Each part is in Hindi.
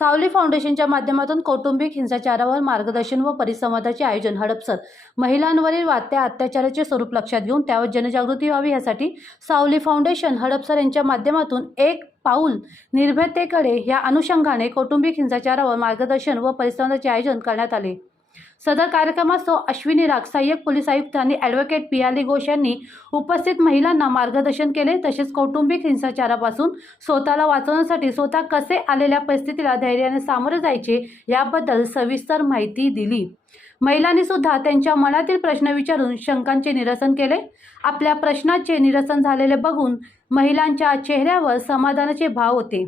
सावली फाउंडेशनच्या माध्यमातून कौटुंबिक हिंसाचारावर मार्गदर्शन व परिसंवादाचे आयोजन. हडपसर. महिलांवरील वाढत्या अत्याचाराचे स्वरूप लक्षात घेऊन त्यावर जनजागृती व्हावी यासाठी सावली फाउंडेशन हडपसर यांच्या माध्यमातून एक पाऊल निर्भयतेकडे या अनुषंगाने कौटुंबिक हिंसाचारावर मार्गदर्शन व परिसंवादाचे आयोजन करण्यात आले. सदर कार्यक्रमात सौ अश्विनी राग, सहाय्यक पोलीस आयुक्त आणि ॲडव्होकेट पियाली घोष यांनी उपस्थित महिलांना मार्गदर्शन केले. तसेच कौटुंबिक हिंसाचारापासून स्वतःला वाचवण्यासाठी स्वतः कसे आलेल्या परिस्थितीला धैर्याने सामोरे जायचे याबद्दल सविस्तर माहिती दिली. महिलांनी सुद्धा त्यांच्या मनातील प्रश्न विचारून शंकांचे निरसन केले. आपल्या प्रश्नाचे निरसन झालेले बघून महिलांच्या चेहऱ्यावर समाधानाचे भाव होते.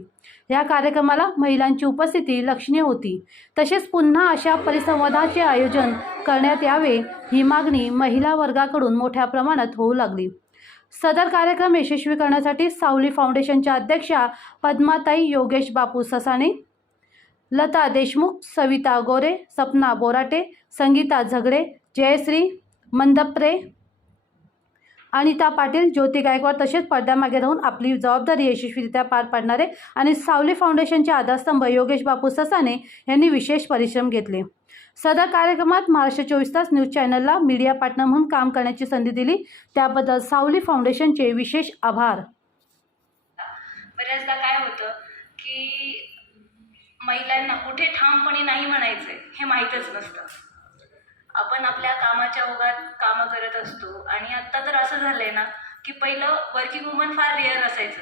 या कार्यक्रमाला महिलांची उपस्थिती लक्षणीय होती. तसेच पुन्हा अशा परिसंवादाचे आयोजन करण्यात यावे ही मागणी महिला वर्गाकडून मोठ्या प्रमाणात होऊ लागली. सदर कार्यक्रम यशस्वी करण्यासाठी सावली फाउंडेशनच्या अध्यक्षा पद्माताई योगेश बापू ससाणे, लता देशमुख, सविता गोरे, सपना बोराटे, संगीता झगडे, जयश्री मंदप्रे, अनिता पाटील, ज्योती गायकवाड तसेच पडद्यामागे राहून आपली जबाबदारी यशस्वीरित्या पार पाडणारे आणि सावली फाउंडेशनचे आधारस्तंभ योगेश बापू ससाणे यांनी विशेष परिश्रम घेतले. सदर कार्यक्रमात महाराष्ट्र 24 तास न्यूज चॅनलला मीडिया पार्टनर म्हणून काम करण्याची संधी दिली त्याबद्दल सावली फाउंडेशनचे विशेष आभार. बऱ्याचदा काय होतं की महिलांना कुठे ठामपणे नाही म्हणायचं हे माहीतच नसतं. आपण आपल्या कामाच्या ओघात कामं करत असतो आणि आत्ता तर असं झालं आहे ना की पहिलं वर्किंग वुमन फार रेअर असायचं.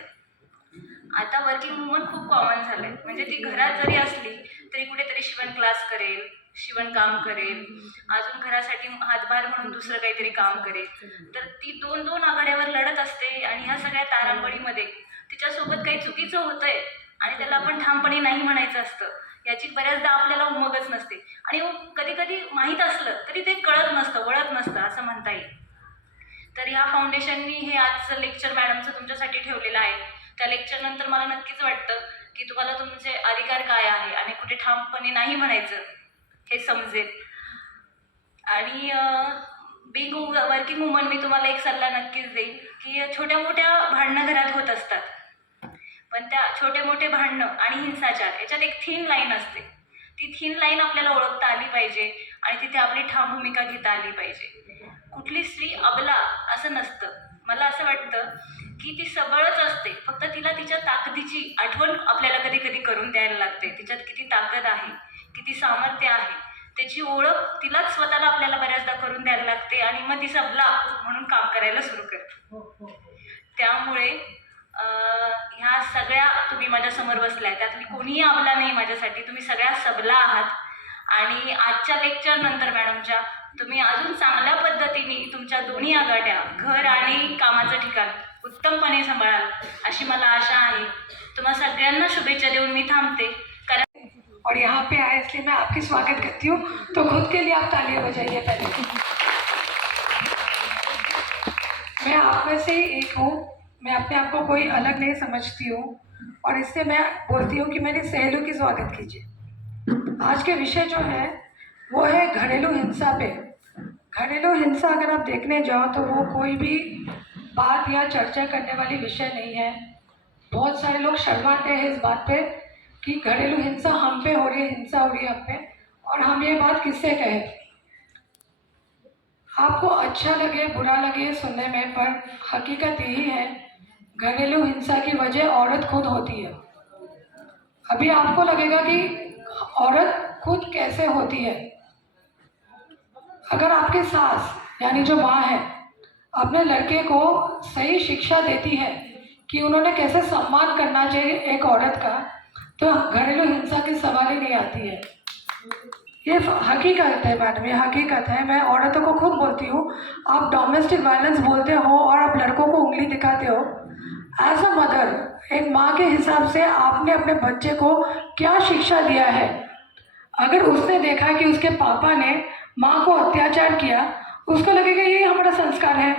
आता वर्किंग वुमन खूप कॉमन झालं आहे. म्हणजे ती घरात जरी असली तरी कुठेतरी शिवण क्लास करेल, शिवणकाम करेल, अजून घरासाठी हातभार म्हणून दुसरं काहीतरी काम करेल. तर ती दोन दोन आघाड्यावर लढत असते आणि ह्या सगळ्या तारांबळीमध्ये तिच्यासोबत काही चुकीचं होतं आहे आणि त्याला आपण ठामपणे नाही म्हणायचं असतं. याची बऱ्याचदा आपल्याला उमगच नसते आणि कधी कधी माहीत असलं तरी ते कळत नसतं, वळत नसतं असं म्हणता येईल. तर ह्या फाउंडेशननी हे आजचं लेक्चर मॅडमचं तुमच्यासाठी ठेवलेलं आहे. त्या लेक्चरनंतर मला नक्कीच वाटतं की तुम्हाला तुमचे अधिकार काय आहे आणि कुठे ठामपणे नाही म्हणायचं हे समजेल. आणि बिंग वर्किंग वुमन मी तुम्हाला एक सल्ला नक्कीच देईन की छोट्या मोठ्या भांडणं घरात होत असतात, पण त्या छोटे मोठे भांडणं आणि हिंसाचार याच्यात एक थिन लाईन असते. ती थिन लाईन आपल्याला ओळखता आली पाहिजे आणि तिथे आपली ठाम भूमिका घेता आली पाहिजे. कुठली स्त्री अबला असं नसतं. मला असं वाटतं की ती सबळच असते, फक्त तिला तिच्या ताकदीची आठवण आपल्याला कधी कधी करून द्यायला लागते. तिच्यात किती ताकद आहे, किती सामर्थ्य आहे त्याची ओळख तिलाच स्वतःला आपल्याला बऱ्याचदा करून द्यायला लागते आणि मग ती सबला म्हणून काम करायला सुरू करते. त्यामुळे ह्या सगळ्या तुम्ही माझ्यासमोर बसलाय त्यातली कोणीही अबला नाही माझ्यासाठी. तुम्ही सगळ्या सबला आहात आणि आजच्या लेक्चरनंतर मॅडमच्या तुम्ही अजून चांगल्या पद्धतीने तुमच्या दोन्ही आघाड्या, घर आणि कामाचं ठिकाण उत्तमपणे सांभाळाल अशी मला आशा आहे. तुम्हा सगळ्यांना शुभेच्छा देऊन मी थांबते. और यहाँ पे आए इसलिए मैं आपकी स्वागत करती हूँ. तो खुद के लिए आप तालियां बजाइए पहले. मैं आप में से एक हूँ. मैं अपने आप को कोई अलग नहीं समझती हूँ और इससे मैं बोलती हूँ कि मेरी सहेलियों की स्वागत कीजिए. आज के विषय जो है वो है घरेलू हिंसा पे. घरेलू हिंसा अगर आप देखने जाओ तो वो कोई भी बात या चर्चा करने वाली विषय नहीं है. बहुत सारे लोग शर्माते हैं इस बात पे कि घरेलू हिंसा हम पे हो रही है, हिंसा हो रही है हम पे, और हम ये बात किससे कहें. आपको अच्छा लगे बुरा लगे सुनने में, पर हकीकत यही है घरेलू हिंसा की वजह औरत खुद होती है. अभी आपको लगेगा कि औरत खुद कैसे होती है. अगर आपके सास यानी जो माँ है अपने लड़के को सही शिक्षा देती है कि उन्होंने कैसे सम्मान करना चाहिए एक औरत का, तो घरेलू हिंसा की सवाल ही नहीं आती है. ये हकीकत है मैडम, ये हकीकत है. मैं औरतों को खुद बोलती हूँ, आप डोमेस्टिक वायलेंस बोलते हो और आप लड़कों को उंगली दिखाते हो. एज अ मदर, एक माँ के हिसाब से आपने अपने बच्चे को क्या शिक्षा दिया है. अगर उसने देखा कि उसके पापा ने माँ को अत्याचार किया, उसको लगेगा यही हमारा संस्कार है.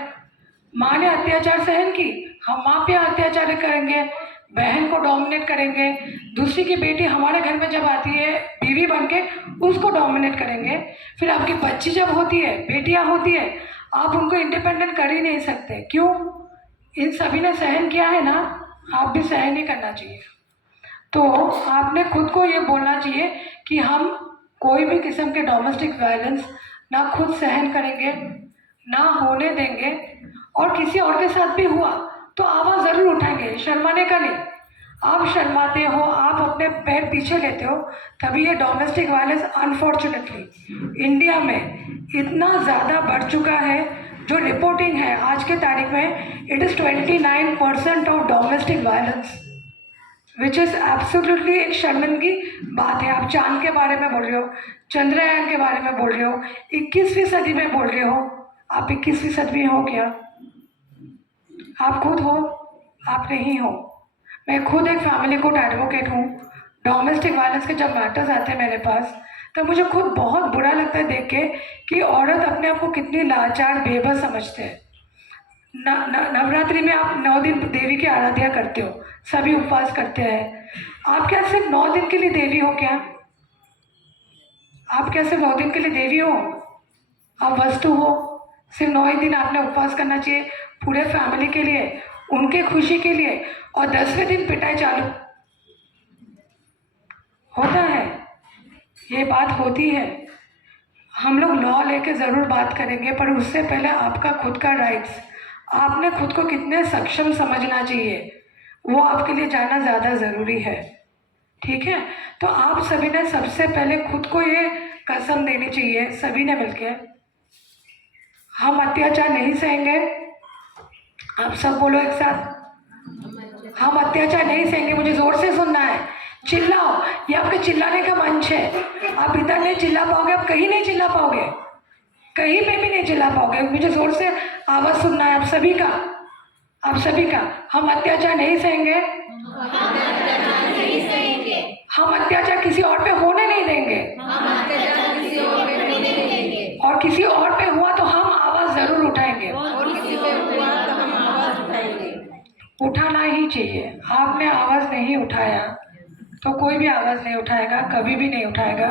माँ ने अत्याचार सहन की, हम माँ पे अत्याचार करेंगे, बहन को डोमिनेट करेंगे. दूसरी की बेटी हमारे घर में जब आती है बीवी बन के, उसको डोमिनेट करेंगे. फिर आपकी बच्ची जब होती है, बेटियां होती है, आप उनको इंडिपेंडेंट कर ही नहीं सकते. क्यों? इन सभी ने सहन किया है ना, आप भी सहन ही करना चाहिए. तो आपने खुद को ये बोलना चाहिए कि हम कोई भी किस्म के डोमेस्टिक वायलेंस ना खुद सहन करेंगे, ना होने देंगे, और किसी और के साथ भी हुआ तो आवाज़ ज़रूर उठाएंगे, शर्माने का नहीं। आप शर्माते हो, आप अपने पैर पीछे लेते हो, तभी ये डोमेस्टिक वायलेंस अनफॉर्चुनेटली इंडिया में इतना ज़्यादा बढ़ चुका है। जो रिपोर्टिंग है आज के तारीख में, it is 29% of domestic violence, which is absolutely एक शर्मिंदगी बात है। आप चांद के बारे में बोल रहे हो, चंद्रयान के बारे में बोल रहे हो, 21वीं सदी में बोल रहे हो। आप 21वीं सदी हो क्या? आप खुद हो? आप नहीं हो। मैं खुद एक फैमिली कोर्ट एडवोकेट हूँ। डोमेस्टिक वायलेंस के जब मैटर्स आते हैं मेरे पास, तो मुझे खुद बहुत बुरा लगता है देख के कि औरत अपने आप को कितनी लाचार बेबस समझते हैं। नवरात्रि में आप 9 दिन देवी की आराधना करते हो, सभी उपवास करते हैं। आप क्या सिर्फ 9 दिन के लिए देवी हो क्या? आप क्या सिर्फ 9 दिन के लिए देवी हो? आप वस्तु हो? सिर्फ 9 ही दिन आपने उपवास करना चाहिए पूरे फैमिली के लिए, उनके खुशी के लिए, और 10वें दिन पिटाई चालू होता है। ये बात होती है। हम लोग लॉ लेके ज़रूर बात करेंगे, पर उससे पहले आपका खुद का राइट्स, आपने खुद को कितने सक्षम समझना चाहिए, वो आपके लिए जानना ज़्यादा ज़रूरी है। ठीक है? तो आप सभी ने सबसे पहले खुद को ये कसम देनी चाहिए, सभी ने मिलके, हम अत्याचार नहीं सहेंगे। आप सब बोलो एक साथ, हम अत्याचार नहीं सहेंगे। मुझे ज़ोर से सुनना है, चिल्लाओ। ये आपके चिल्लाने का मंच है। आप इधर नहीं चिल्ला पाओगे, आप कहीं नहीं चिल्ला पाओगे, कहीं पे भी नहीं चिल्ला पाओगे। मुझे ज़ोर से आवाज़ सुनना है आप सभी का, आप सभी का। हम अत्याचार नहीं सहेंगे, हम अत्याचार किसी और पे होने नहीं देंगे, और किसी और पे हुआ तो हम आवाज़ ज़रूर उठाएंगे, उठाना ही चाहिए। आपने आवाज़ नहीं उठाया तो कोई भी आवाज़ नहीं उठाएगा, कभी भी नहीं उठाएगा।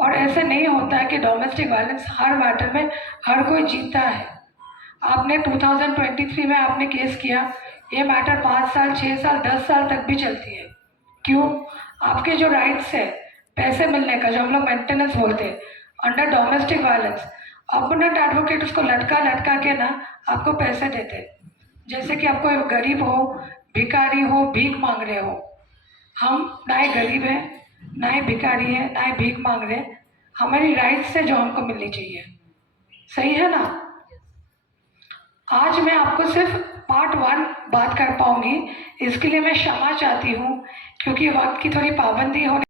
और ऐसे नहीं होता है कि डोमेस्टिक वायलेंस हर मैटर में हर कोई जीतता है। आपने 2023 में आपने केस किया, ये मैटर 5 साल, 6 साल, 10 साल तक भी चलती है। क्यों? आपके जो राइट्स है पैसे मिलने का, जो हम लोग मेंटेनेंस बोलते हैं, under domestic violence, opponent advocate उसको लटका लटका के ना आपको पैसे देते हैं। जैसे कि आपको गरीब हो, भिखारी हो, भीख मांग रहे हो। हम ना ही गरीब हैं, ना ही भिखारी हैं, ना ही भीख मांग रहे हैं। हमारी राइट्स है जो हमको मिलनी चाहिए। सही है ना? आज मैं आपको सिर्फ पार्ट 1 बात कर पाऊंगी, इसके लिए मैं क्षमा चाहती हूँ, क्योंकि वक्त की थोड़ी पाबंदी होने।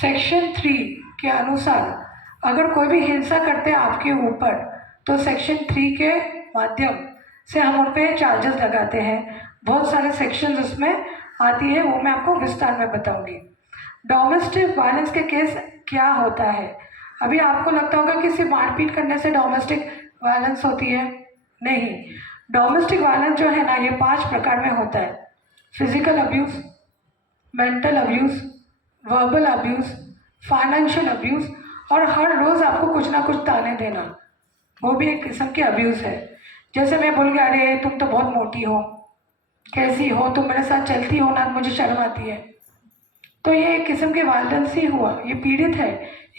सेक्शन 3 के अनुसार अगर कोई भी हिंसा करते हैं आपके ऊपर, तो सेक्शन 3 के माध्यम से हम उन पर चार्जेस लगाते हैं। बहुत सारे सेक्शंस उसमें आती है, वो मैं आपको विस्तार में बताऊंगी। डोमेस्टिक वायलेंस के केस क्या होता है? अभी आपको लगता होगा कि सिर्फ मारपीट करने से डोमेस्टिक वायलेंस होती है। नहीं, डोमेस्टिक वायलेंस जो है ना, ये 5 प्रकार में होता है। Physical abuse, mental abuse, verbal abuse, financial abuse, और हर रोज़ आपको कुछ ना कुछ ताने देना, वो भी एक किस्म के अब्यूज़ है। जैसे मैं बोल गया, अरे तुम तो बहुत मोटी हो, कैसी हो, तुम मेरे साथ चलती हो ना, मुझे शर्म आती है, तो ये एक किस्म के वायलेंस ही हुआ। ये पीड़ित है,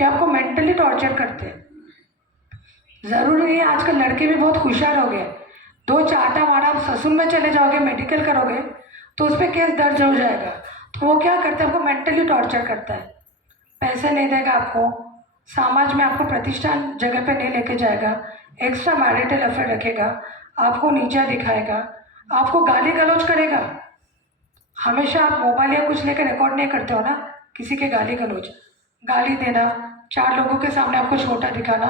ये आपको मेंटली टॉर्चर करते हैं। ज़रूरी नहीं है, आजकल लड़के भी बहुत होशियार हो गए, 2 चाटा मारा, आप ससुर में चले जाओगे, मेडिकल करोगे तो उस पर केस दर्ज हो जाएगा। तो वो क्या करता है, आपको मेंटली टॉर्चर करता है। पैसे नहीं देगा आपको, समाज में आपको प्रतिष्ठान जगह पे नहीं लेके जाएगा, एक्स्ट्रा मैरिटल अफेयर रखेगा, आपको नीचा दिखाएगा, आपको गाली गलौज करेगा। हमेशा आप मोबाइल या कुछ लेकर रिकॉर्ड नहीं करते हो ना, किसी के गाली गलौज, गाली देना, 4 लोगों के सामने आपको छोटा दिखाना,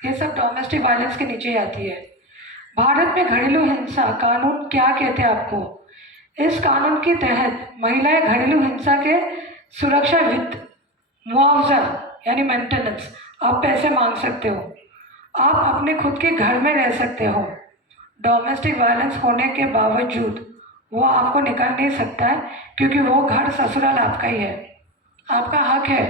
ये सब डोमेस्टिक वायलेंस के नीचे आती है। भारत में घरेलू हिंसा कानून क्या कहते हैं आपको? इस कानून के तहत महिलाएं घरेलू हिंसा के सुरक्षा वित्त, मुआवजा यानी मेंटेनेंस, आप पैसे मांग सकते हो। आप अपने खुद के घर में रह सकते हो। डोमेस्टिक वायलेंस होने के बावजूद वो आपको निकाल नहीं सकता है, क्योंकि वो घर ससुराल आपका ही है, आपका हक है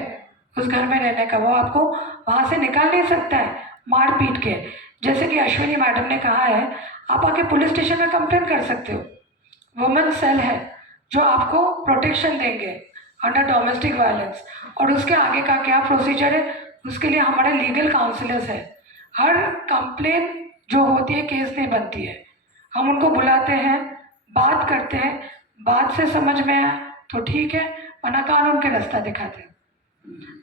उस घर में रहने का। वो आपको वहाँ से निकाल नहीं सकता है मार पीट के। जैसे कि अश्विनी मैडम ने कहा है, आप आके पुलिस स्टेशन में कंप्लेंट कर सकते हो। वुमेन सेल है जो आपको प्रोटेक्शन देंगे, अंडर डोमेस्टिक वायलेंस, और उसके आगे का क्या प्रोसीजर है उसके लिए हमारे लीगल काउंसलर्स है। हर कंप्लेन जो होती है केस नहीं बनती है, हम उनको बुलाते हैं, बात करते हैं, बात से समझ में आया तो ठीक है, वरना कानून के रास्ता दिखाते हैं।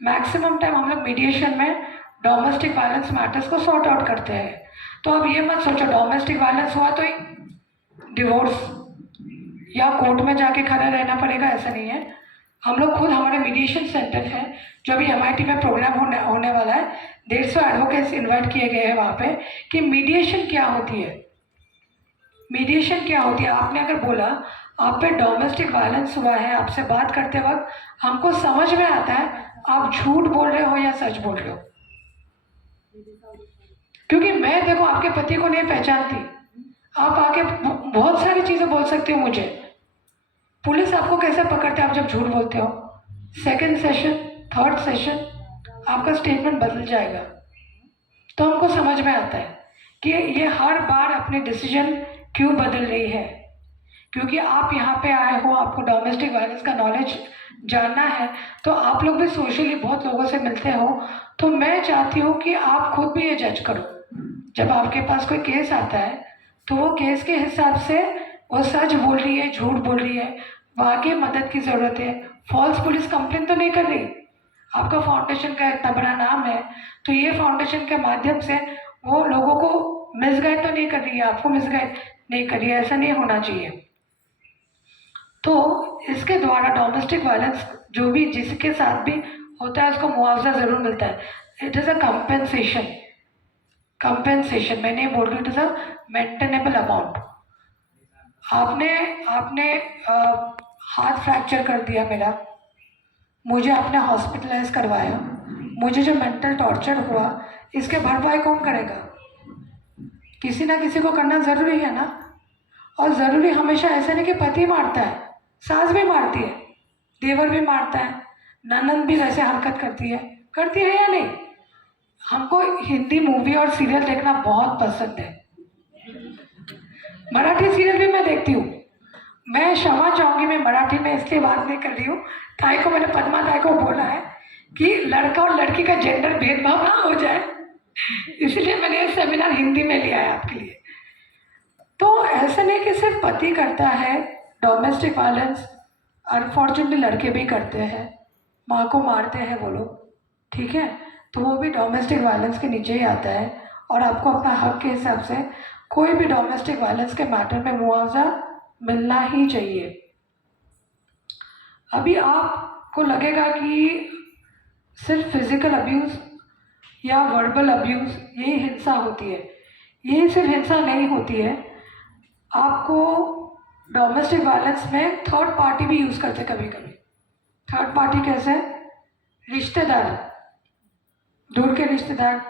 मैक्सिमम टाइम हम लोग मीडिएशन में डोमेस्टिक वायलेंस मैटर्स को सॉर्ट आउट करते हैं। तो अब ये मत सोचो डोमेस्टिक वायलेंस हुआ तो डिवोर्स या कोर्ट में जाके खड़ा रहना पड़ेगा, ऐसा नहीं है। हम लोग खुद, हमारे मीडिएशन सेंटर है जो अभी MIT में प्रोग्राम होने वाला है, 150 एडवोकेट्स इन्वाइट किए गए हैं वहाँ पे, कि मीडिएशन क्या होती है। मीडिएशन क्या होती है, आपने अगर बोला आप पे डोमेस्टिक वायलेंस हुआ है, आपसे बात करते वक्त हमको समझ में आता है आप झूठ बोल रहे हो या सच बोल रहे हो। क्योंकि मैं देखो आपके पति को नहीं पहचानती, आप आके बहुत सारी चीज़ें बोल सकते हो मुझे, पुलिस आपको कैसे पकड़ते है आप जब झूठ बोलते हो। सेकंड सेशन, थर्ड सेशन आपका स्टेटमेंट बदल जाएगा। तो हमको समझ में आता है कि ये हर बार अपने डिसीजन क्यों बदल रही है, क्योंकि आप यहाँ पे आए हो, आपको डोमेस्टिक वायलेंस का नॉलेज जानना है, तो आप लोग भी सोशली बहुत लोगों से मिलते हो, तो मैं चाहती हूँ कि आप खुद भी ये जज करो। जब आपके पास कोई केस आता है तो वो केस के हिसाब से वो सच बोल रही है, झूठ बोल रही है, वाकई मदद की ज़रूरत है, फॉल्स पुलिस कंप्लेन तो नहीं कर रही। आपका फाउंडेशन का इतना बड़ा नाम है, तो ये फाउंडेशन के माध्यम से वो लोगों को मिसगाइड तो नहीं कर रही है, आपको मिसगाइड नहीं कर रही है, ऐसा नहीं होना चाहिए। तो इसके द्वारा डोमेस्टिक वायलेंस जो भी जिसके साथ भी होता है उसको मुआवजा ज़रूर मिलता है। इट इज़ अ कंपेंसेशन, मैं नहीं बोल रही, it is a maintainable amount. आपने हाथ फ्रैक्चर कर दिया मेरा, मुझे आपने हॉस्पिटलाइज करवाया, मुझे जो मेंटल टॉर्चर हुआ इसके भरपाई कौन करेगा? किसी ना किसी को करना ज़रूरी है ना। और ज़रूरी हमेशा ऐसा नहीं कि पति मारता है, सास भी मारती है, देवर भी मारता है, ननद भी वैसे हरकत करती है या नहीं? हमको हिंदी मूवी और सीरियल देखना बहुत पसंद है, मराठी सीरियल भी मैं देखती हूँ। मैं क्षमा चाहूँगी, मैं मराठी में इसलिए बात नहीं कर रही हूँ, ताई को मैंने पद्मा ताई को बोला है कि लड़का और लड़की का जेंडर भेदभाव ना हो जाए, इसलिए मैंने ये सेमिनार हिंदी में लिया है आपके लिए। तो ऐसा नहीं कि सिर्फ पति करता है डोमेस्टिक वायलेंस, अनफॉर्चुनेटली लड़के भी करते हैं, माँ को मारते हैं वो लोग, ठीक है, तो वो भी डोमेस्टिक वायलेंस के नीचे ही आता है। और आपको अपना हक के हिसाब से कोई भी डोमेस्टिक वायलेंस के मैटर में मुआवजा मिलना ही चाहिए। अभी आपको लगेगा कि सिर्फ फिजिकल अब्यूज़ या वर्बल अब्यूज़ यही हिंसा होती है, यही सिर्फ हिंसा नहीं होती है। आपको डोमेस्टिक वायलेंस में थर्ड पार्टी भी यूज़ करते कभी कभी। थर्ड पार्टी कैसे? रिश्तेदार, दूर के रिश्तेदार,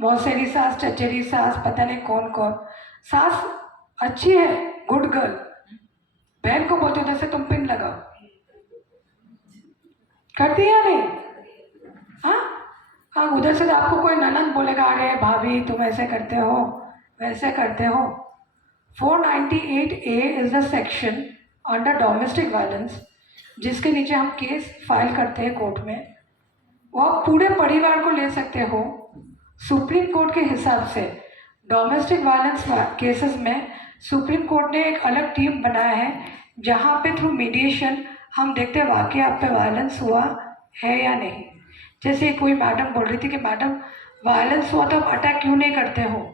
मौसेरी सास, चचेरी सास, पता नहीं कौन कौन। सास अच्छी है, गुड गर्ल, बहन को बोलते उधर से तुम पिन लगाओ, करती है या नहीं? हाँ, उधर से आपको कोई ननद बोलेगा अरे भाभी तुम ऐसे करते हो, वैसे करते हो। 498A is the section under domestic violence जिसके नीचे हम केस फाइल करते हैं कोर्ट में। वो आप पूरे परिवार को ले सकते हो। सुप्रीम कोर्ट के हिसाब से डोमेस्टिक वायलेंस केसेस में सुप्रीम कोर्ट ने एक अलग टीम बनाया है जहाँ पे थ्रू मीडिएशन हम देखते हैं वाकई आप पे वायलेंस हुआ है या नहीं। जैसे कोई मैडम बोल रही थी कि मैडम वायलेंस हुआ तो आप अटैक क्यों नहीं करते हो?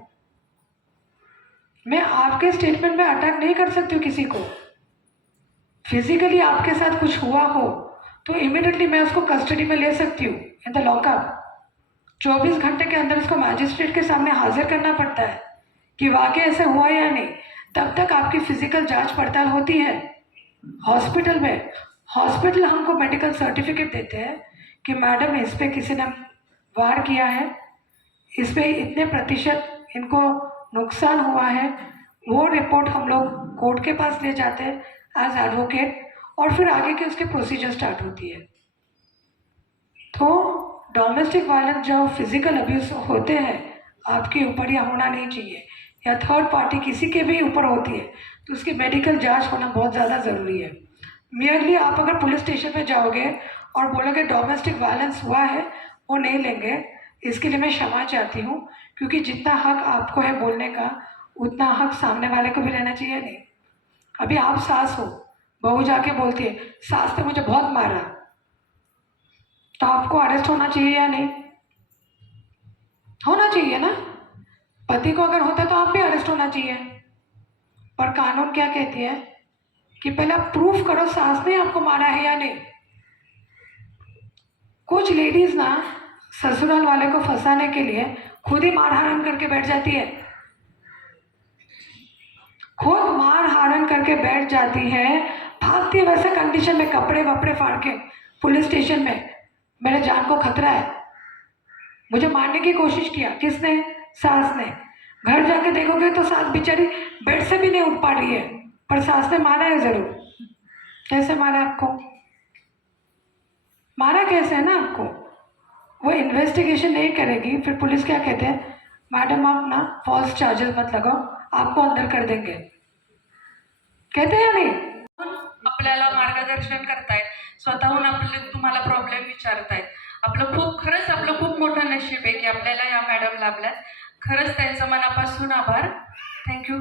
मैं आपके स्टेटमेंट में अटैक नहीं कर सकती हूँ किसी को। फिजिकली आपके साथ कुछ हुआ हो तो इमिडिएटली मैं उसको कस्टडी में ले सकती हूँ इन द लॉकअप। 24 घंटे के अंदर उसको मैजिस्ट्रेट के सामने हाजिर करना पड़ता है कि वाकई ऐसे हुआ या नहीं। तब तक आपकी फिजिकल जांच पड़ताल होती है हॉस्पिटल में। हॉस्पिटल हमको मेडिकल सर्टिफिकेट देते हैं कि मैडम इस पर किसी ने वार किया है, इस पर इतने प्रतिशत इनको नुकसान हुआ है। वो रिपोर्ट हम लोग कोर्ट के पास ले जाते हैं एज एडवोकेट और फिर आगे के उसके प्रोसीजर स्टार्ट होती है। तो डोमेस्टिक वायलेंस जो फिजिकल अब्यूज़ होते हैं आपके ऊपर या होना नहीं चाहिए, या थर्ड पार्टी किसी के भी ऊपर होती है तो उसकी मेडिकल जांच होना बहुत ज़्यादा ज़रूरी है। मियरली आप अगर पुलिस स्टेशन पे जाओगे और बोलोगे डोमेस्टिक वायलेंस हुआ है, वो नहीं लेंगे। इसके लिए मैं क्षमा चाहती हूँ, क्योंकि जितना हक आपको है बोलने का, उतना हक सामने वाले को भी रहना चाहिए। नहीं, अभी आप सास हो, बहू जाके बोलती है सास ने मुझे बहुत मारा, तो आपको अरेस्ट होना चाहिए या नहीं? होना चाहिए ना। पति को अगर होता तो आप भी अरेस्ट होना चाहिए। पर कानून क्या कहती है कि पहले आप प्रूफ करो सास ने आपको मारा है या नहीं। कुछ लेडीज ना ससुराल वाले को फंसाने के लिए खुद ही मार हरण करके बैठ जाती है, खुद मार हरण करके बैठ जाती है, भागती है वैसे कंडीशन में, कपड़े वपड़े फाड़ के पुलिस स्टेशन में, मेरे जान को खतरा है, मुझे मारने की कोशिश किया। किसने? सास ने। घर जाके देखोगे तो सास बेचारी बेड से भी नहीं उठ पा रही है, पर सास ने मारा है जरूर। कैसे मारा आपको? मारा कैसे है ना आपको? वो इन्वेस्टिगेशन नहीं करेगी, फिर पुलिस क्या कहते हैं, मैडम आप ना फॉल्स चार्जेस मत लगाओ, आपको अंदर कर देंगे, कहते हैं या नाही? आपल्याला मार्गदर्शन करतायत, स्वतःहून आपले तुम्हाला प्रॉब्लेम विचारतायत. आपलं खूप मोठं नशीब आहे की आपल्याला या मॅडम लाभल्यात. खरंच त्यांचं मनापासून आभार. थँक्यू.